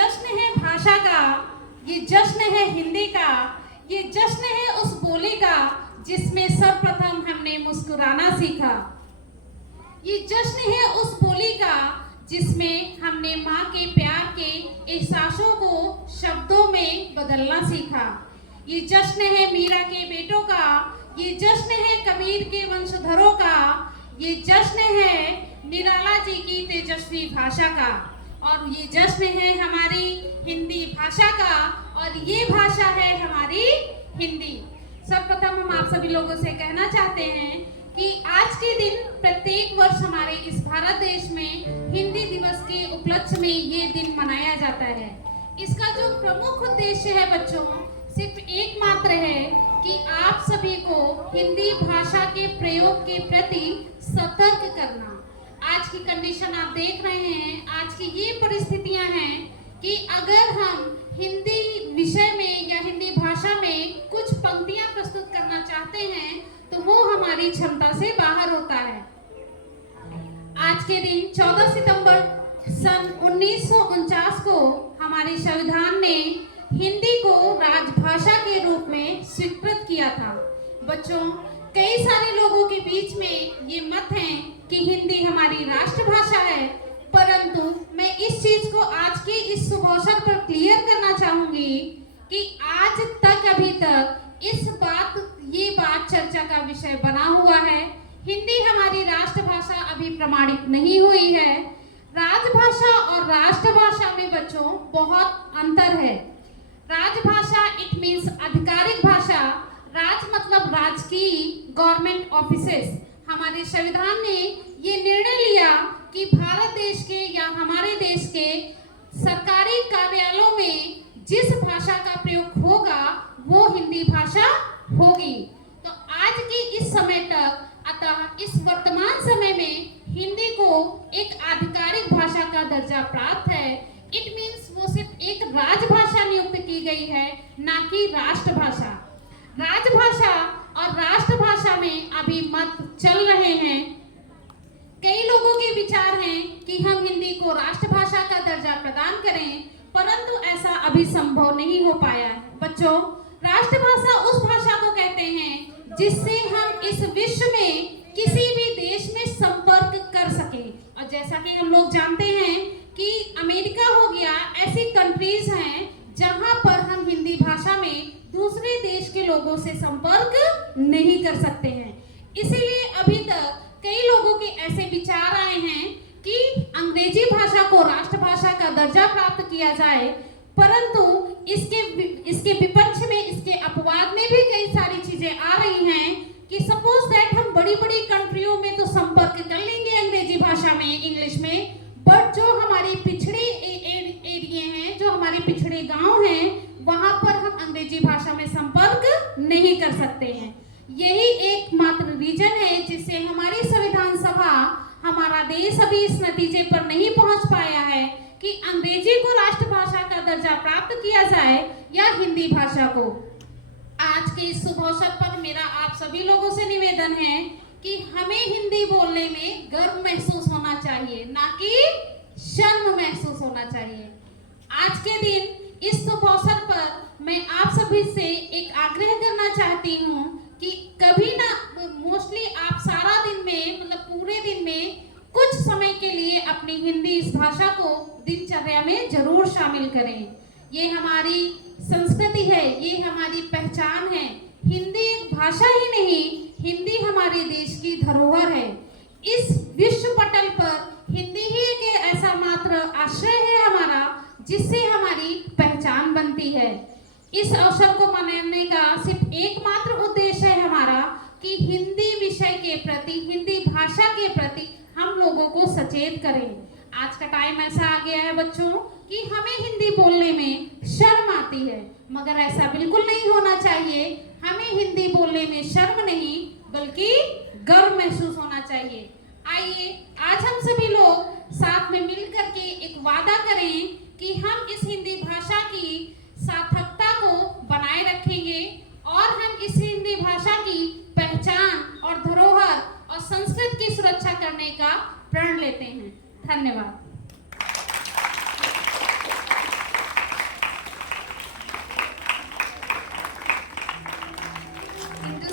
जश्न है भाषा का, ये जश्न है हिंदी का, ये जश्न है उस बोली का जिसमें सर्वप्रथम हमने मुस्कुराना सीखा। ये जश्न है उस बोली का जिसमें हमने माँ के प्यार के एहसासों को शब्दों में बदलना सीखा। ये जश्न है मीरा के बेटों का, ये जश्न है कबीर के वंशधरों का, ये जश्न है निराला जी की तेजस्वी भाषा का, और ये जश्न है हमारी हिंदी भाषा का, और ये भाषा है हमारी हिंदी। सर्वप्रथम हम आप सभी लोगों से कहना चाहते हैं कि आज के दिन प्रत्येक वर्ष हमारे इस भारत देश में हिंदी दिवस के उपलक्ष्य में ये दिन मनाया जाता है। इसका जो प्रमुख उद्देश्य है बच्चों, सिर्फ एकमात्र है कि आप सभी को हिंदी भाषा के प्रयोग के प्रति सतर्क करना। आज की कंडीशन आप देख रहे हैं, आज की ये परिस्थितियां हैं कि अगर हम हिंदी विषय में या हिंदी भाषा में कुछ पंक्तियां प्रस्तुत करना चाहते हैं तो वो हमारी क्षमता से बाहर होता है। आज के दिन 14 सितंबर सन 1949 को हमारे संविधान ने हिंदी को राजभाषा के रूप में स्वीकृत किया था। बच्चों, कई सारे लोगों के बीच में ये मत है कि हिंदी हमारी राष्ट्रभाषा है, परंतु मैं इस चीज को आज के इस शुभ अवसर पर क्लियर करना चाहूंगी कि आज तक अभी तक ये बात चर्चा का विषय बना हुआ है। हिंदी हमारी राष्ट्रभाषा अभी प्रमाणित नहीं हुई है। राजभाषा और राष्ट्रभाषा में बच्चों बहुत अंतर है। राजभाषा इट मीन्स आधिकारिक भाषा, राज मतलब राजकीय, गवर्नमेंट ऑफिसेस। हमारे संविधान ने ये निर्णय लिया कि भारत देश के या हमारे देश के सरकारी कार्यालयों में जिस भाषा का प्रयोग होगा वो हिंदी भाषा होगी। तो आज के इस समय तक, अतः इस वर्तमान समय में हिंदी को एक आधिकारिक भाषा का दर्जा प्राप्त है। इट मीन्स वो सिर्फ एक राजभाषा नियुक्त की गई है, ना कि राष्ट्रभाषा। राजभाषा और राष्ट्रभाषा में अभी मत चल रहे हैं। कई लोगों के विचार हैं कि हम हिंदी को राष्ट्रभाषा का दर्जा प्रदान करें, परंतु ऐसा अभी संभव नहीं हो पाया है। बच्चों, राष्ट्रभाषा उस भाषा को कहते हैं जिससे हम इस विश्व में किसी भी देश में संपर्क कर सके। और जैसा कि हम लोग जानते हैं कि अमेरिका हो गया, ऐसी कंट्रीज हैं जहां पर हम हिंदी भाषा में दूसरे देश के लोगों से संपर्क नहीं कर सकते हैं। इसीलिए अभी तक कई लोगों के ऐसे विचार आए हैं कि अंग्रेजी भाषा को राष्ट्रभाषा का दर्जा प्राप्त किया जाए, परंतु इसके विपक्ष में, इसके अपवाद में भी कई सारी चीजें आ रही हैं कि सपोज दैट हम बड़ी बड़ी कंट्रियों में तो संपर्क कर लेंगे अंग्रेजी भाषा में, इंग्लिश में, बट जो हमारी पिछड़े एरिया हैं, जो हमारे पिछड़े गांव हैं, वहां पर हम अंग्रेजी भाषा में संपर्क नहीं कर सकते हैं। यही एकमात्र रीजन है जिससे हमारी संविधान सभा, हमारा देश अभी इस नतीजे पर नहीं पहुंच पाया है कि अंग्रेजी को राष्ट्रभाषा का दर्जा प्राप्त किया जाए या हिंदी भाषा को। आज के इस शुभ अवसर पर मेरा आप सभी लोगों से निवेदन है कि हमें हिंदी बोलने में गर्व महसूस होना चाहिए, ना कि शर्म महसूस होना चाहिए। आज के दिन इस शुभ अवसर पर मैं आप सभी से एक आग्रह करना चाहती हूँ कि कभी ना, मोस्टली आप सारा दिन में, मतलब पूरे दिन में कुछ समय के लिए अपनी हिंदी इस भाषा को दिनचर्या में जरूर शामिल करें। ये हमारी संस्कृति है, ये हमारी पहचान है। हिंदी एक भाषा ही नहीं, हिंदी हमारे देश की धरोहर है। इस विश्व पटल पर हिंदी ही एक ऐसा मात्र आश्रय है हमारा जिससे हमारी पहचान बनती है। इस अवसर को मनाने का सिर्फ एकमात्र उद्देश्य है हमारा कि हिंदी विषय के प्रति, हिंदी भाषा के प्रति हम लोगों को सचेत करें। आज का टाइम ऐसा आ गया है बच्चों कि हमें हिंदी बोलने में शर्म आती है, मगर ऐसा बिल्कुल नहीं होना चाहिए। हमें हिंदी बोलने में शर्म नहीं बल्कि गर्व महसूस होना चाहिए। आइए आज हम सभी लोग साथ में मिलकर के एक वादा करें कि हम इस हिंदी भाषा की सार्थकता को बनाए रखेंगे और हम इस हिंदी भाषा की पहचान और धरोहर और संस्कृत की सुरक्षा करने का प्रण लेते हैं। धन्यवाद।